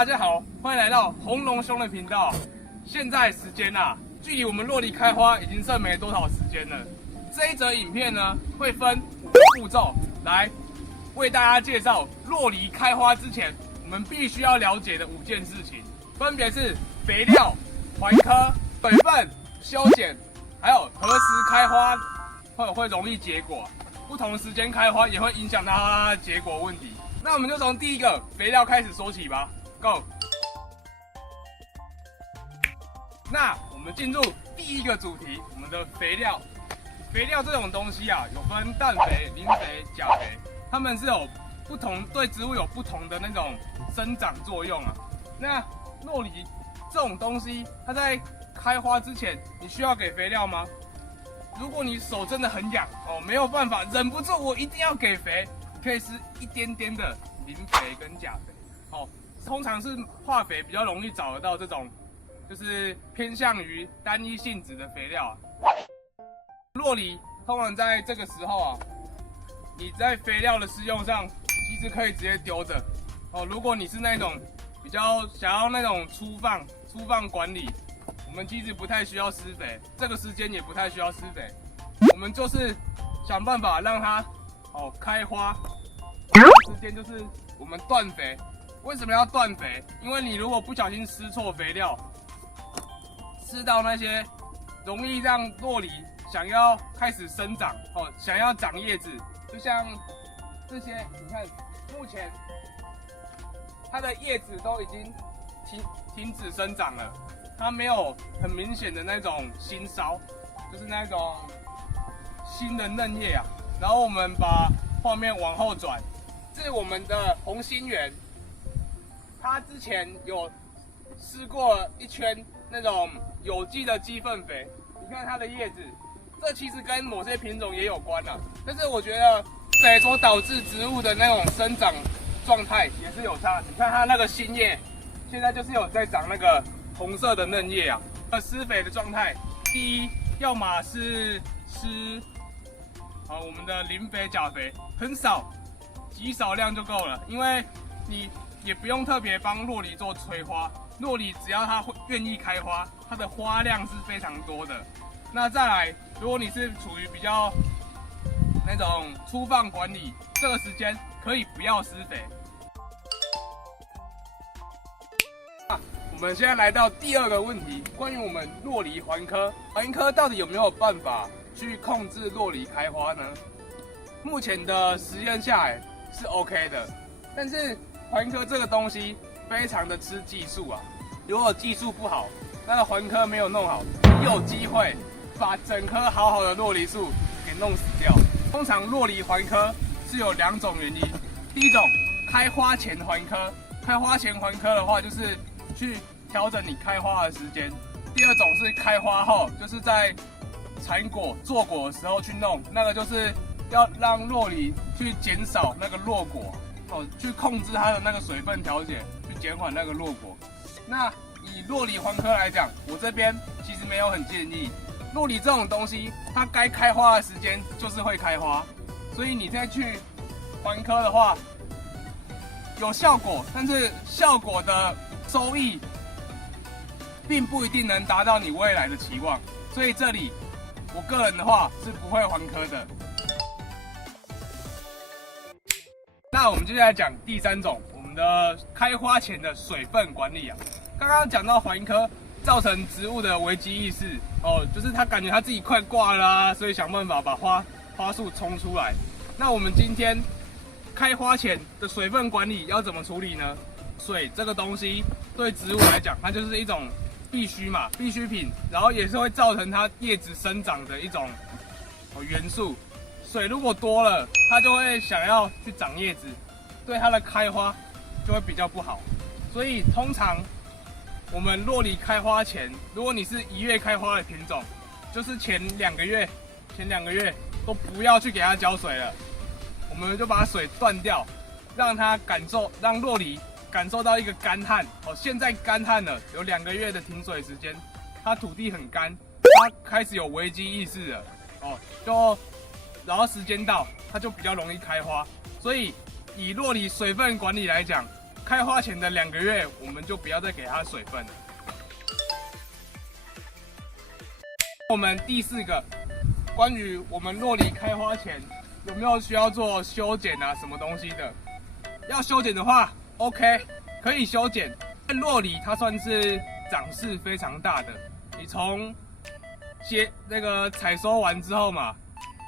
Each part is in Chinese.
大家好，歡迎來到紅龍兄的頻道。現在時間距離我們酪梨開花已經剩沒多少時間了。這一則影片呢，會分5個步驟來為大家介紹酪梨開花之前我們必須要了解的5件事情，分別是肥料、環科、水分、修剪，還有何時開花會容易結果。不同時間開花也會影響到它的結果問題。那我們就從第一個肥料開始說起吧。Go！ 那我們進入第一個主題，我們的肥料。肥料這種東西有分氮肥、磷肥、鉀肥，它們是有不同对植物有不同的那種生長作用那酪梨這種東西，它在開花之前，你需要給肥料嗎？如果你手真的很癢沒有辦法，忍不住我一定要給肥，可以是一點點的磷肥跟鉀肥通常是化肥比較容易找得到這種，就是偏向於單一性質的肥料酪梨通常在這個時候你在肥料的施用上，其實可以直接丟着如果你是那種比較想要那種粗放管理，我們其實不太需要施肥，這個時間也不太需要施肥，我們就是想辦法讓它開花。時間就是我們斷肥。為什麼要斷肥？因為你如果不小心施錯肥料，施到那些容易讓酪梨想要開始生長想要長葉子，就像這些，你看目前它的葉子都已經停止生長了，它沒有很明顯的那種新梢，就是那種新的嫩葉然後我們把畫面往後轉，這是我們的紅心園。它之前有施過一圈那種有機的雞糞肥，你看它的葉子，這其實跟某些品種也有關但是我覺得肥所導致植物的那種生長狀態也是有差。你看它那個新葉，現在就是有在長那個紅色的嫩葉施肥的狀態，第一，要麼是施我們的磷肥、鉀肥，很少，極少量就夠了，因為你也不用特別幫酪梨做催花，酪梨只要它願意開花，它的花量是非常多的。那再來，如果你是處於比較那種粗放管理，這個時間可以不要施肥。我們現在來到第二個問題，關於我們酪梨環科，環科到底有沒有辦法去控制酪梨開花呢？目前的實驗下來是 OK 的，但是環科這個東西非常的吃技術如果技術不好，那個環科沒有弄好，你有機會把整棵好好的酪梨樹給弄死掉。通常酪梨環科是有2種原因，第一種開花前環科，開花前環科的話就是去調整你開花的時間；第二種是開花後，就是在產果坐果的時候去弄，那個就是要讓酪梨去減少那個落果。去控制它的那個水分調節，去減緩那個落果。那以酪梨環科來講，我這邊其實沒有很建議。酪梨這種東西，它該開花的時間就是會開花，所以你再去環科的話，有效果，但是效果的收益並不一定能達到你未來的期望。所以這裡我個人的話是不會環科的。那我們接下來講第3種，我們的開花前的水分管理剛剛講到環科造成植物的危機意識就是它感覺它自己快掛了所以想辦法把花束衝出來。那我們今天開花前的水分管理要怎麼處理呢？水這個東西對植物來講，它就是一種必需品，然後也是会造成它葉子生長的一種元素。水如果多了，它就会想要去長葉子，对它的開花就会比較不好。所以通常我們酪梨開花前，如果你是1月開花的品種，就是前2個月都不要去給它澆水了，我們就把水斷掉，讓酪梨感受到一個乾旱現在乾旱了，有2個月的停水時間，它土地很乾，它開始有危機意識了然後時間到，它就比較容易開花。所以以酪梨水分管理來講，開花前的2個月，我們就不要再給它水分了。我們第4個，關於我們酪梨開花前有沒有需要做修剪啊，什麼東西的？要修剪的話 ，OK， 可以修剪。酪梨它算是長勢非常大的，你從採收完之後嘛，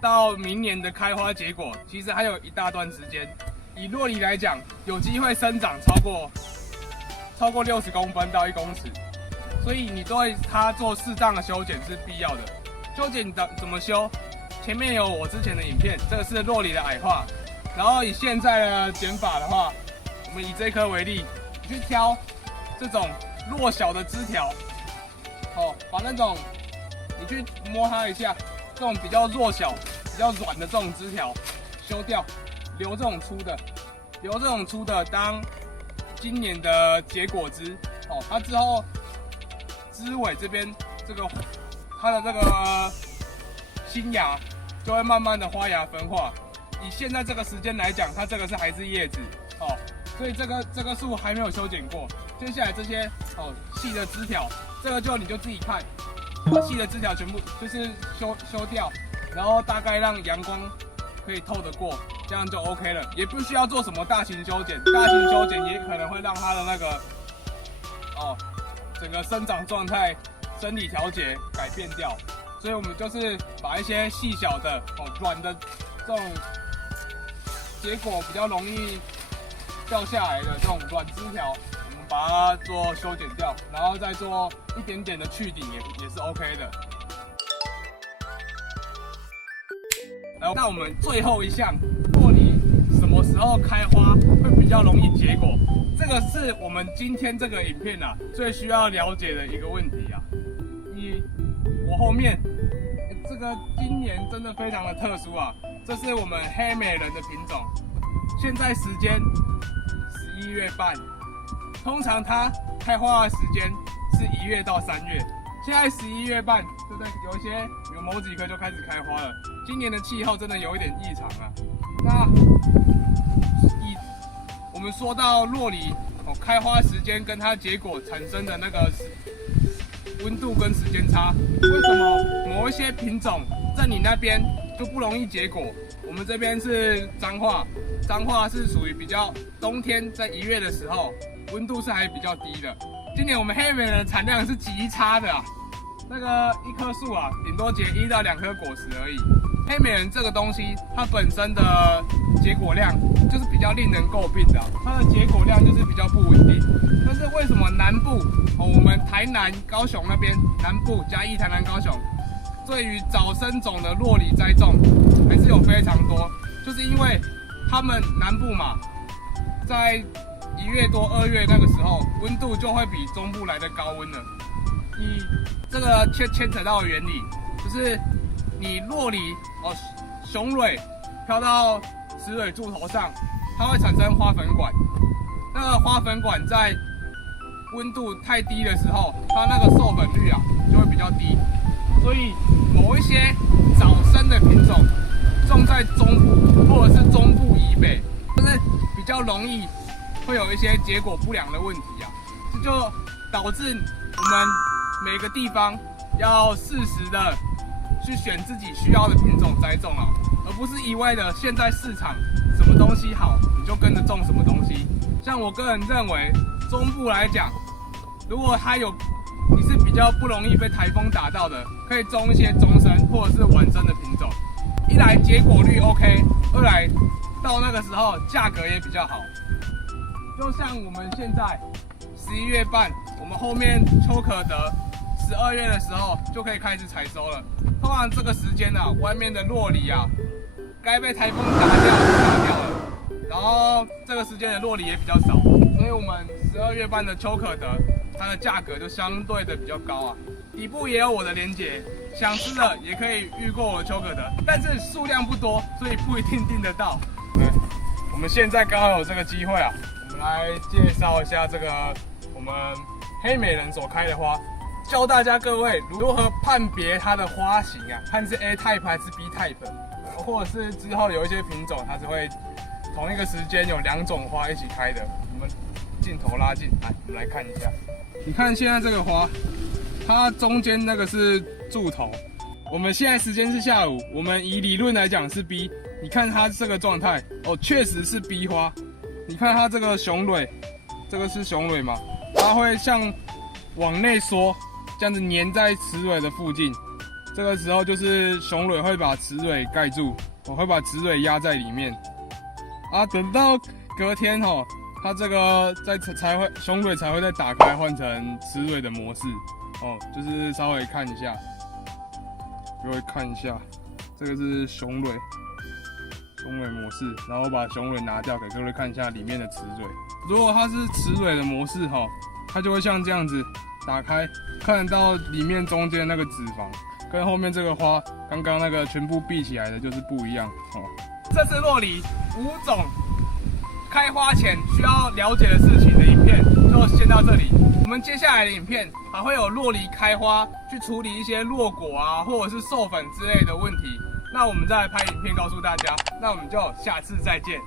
到明年的開花結果，其實還有一大段时間。以酪梨來講，有機會生長超過60公分到1公尺，所以你對它做適當的修剪是必要的。修剪怎麼修？前面有我之前的影片，這個是酪梨的矮化。然後以現在的剪法的話，我們以這棵為例，你去挑這種弱小的枝條，把那種你去摸它一下，這種比較弱小、比較軟的這種枝條修掉，留這種粗的當今年的結果枝。它之後枝尾這邊它的這個新芽就會慢慢的花芽分化。以現在這個時間來講，它這個還是葉子，所以這個樹還沒有修剪過。接下來這些細的枝條，這個你就自己看，細的枝條全部就是修掉，然後大概讓陽光可以透得過，這樣就 OK 了，也不需要做什麼大型修剪。大型修剪也可能會讓它的那個整個生長狀態、生理調節改變掉。所以我們就是把一些細小的軟的這種結果比較容易掉下來的這種軟枝條，我們把它做修剪掉，然後再做一點點的去頂也是 OK 的。那我們最後一項，酪梨什麼時候開花會比較容易結果？這個是我們今天這個影片最需要了解的一個問題啊。以我後面這個今年真的非常的特殊啊，這是我們黑美人的品種。現在時間11月半，通常它開花的時間是1月到3月。現在11月半，對不對？有某幾棵就開始開花了。今年的氣候真的有一點異常啊。那我們說到酪梨開花時間跟它結果產生的那個溫度跟時間差，為什麼某一些品種在你那邊就不容易結果？我們這邊是彰化是屬於比較冬天，在1月的時候溫度是還比較低的。今年我們黑美人的產量是極差的啊，那個一棵樹啊，頂多結1到2顆果實而已。黑美人這個東西，它本身的結果量就是比較令人詬病的，它的結果量就是比較不穩定。但是為什麼南部我們台南、高雄那邊南部嘉義、台南、高雄，對於早生種的酪梨栽種還是有非常多，就是因為他們南部嘛，在1月多2月那個時候，溫度就會比中部來的高溫了。以這個牽扯到的原理，就是你酪梨雄蕊飄到雌蕊柱頭上，它會產生花粉管。那個花粉管在溫度太低的時候，它那個授粉率就会比較低。所以某一些早生的品種種在中部或者是中部以北，就是比較容易會有一些結果不良的問題這就導致我們每個地方要適時的去選自己需要的品種栽種而不是一味的現在市場什麼東西好你就跟着種什麼東西。像我個人認為，中部來講，如果你是比較不容易被台風打到的，可以種一些中生或者是晚生的品種。一來結果率 OK， 二來到那個時候價格也比較好。就像我們現在11月半，我們後面秋可得12月的時候就可以開始採收了。通常這個時間外面的酪梨該被台風打掉就打掉了，然後這個時間的酪梨也比較少，所以我們12月半的秋可得，它的價格就相對的比較高底部也有我的連結，想吃的也可以預購我的秋可得，但是數量不多，所以不一定訂得到。我們現在剛好有這個機会我們來介紹一下這個我們黑美人所開的花，教大家各位如何判別它的花型看是 A type 還是 B type， 或者是之後有一些品種它是會同一個時間有2種花一起開的。我們鏡頭拉近，來，我們來看一下。你看現在這個花，它中間那個是柱頭。我們現在時間是下午，我們以理論來講是 B。你看它這個狀態，哦，確實是 B 花。你看它這個雄蕊，這個是雄蕊嘛？它會像往內縮，這樣子粘在雌蕊的附近。這個時候就是雄蕊會把雌蕊蓋住，我會把雌蕊壓在裡面。啊，等到隔天哈，它這個才會雄蕊才會再打開，換成雌蕊的模式。哦，就是稍微看一下。各位看一下，這個是雄蕊模式，然後我把雄蕊拿掉，給各位看一下裡面的雌蕊。如果它是雌蕊的模式哈，它就會像這樣子打開，看得到裡面中間那個脂肪，跟後面這個花剛剛那個全部閉起來的就是不一樣哦。這是酪梨5種開花前需要了解的事情的影片就先到這裡。我們接下來的影片還會有酪梨開花去處理一些落果啊，或者是授粉之類的問題。那我們再來拍影片告訴大家。那我們就下次再見。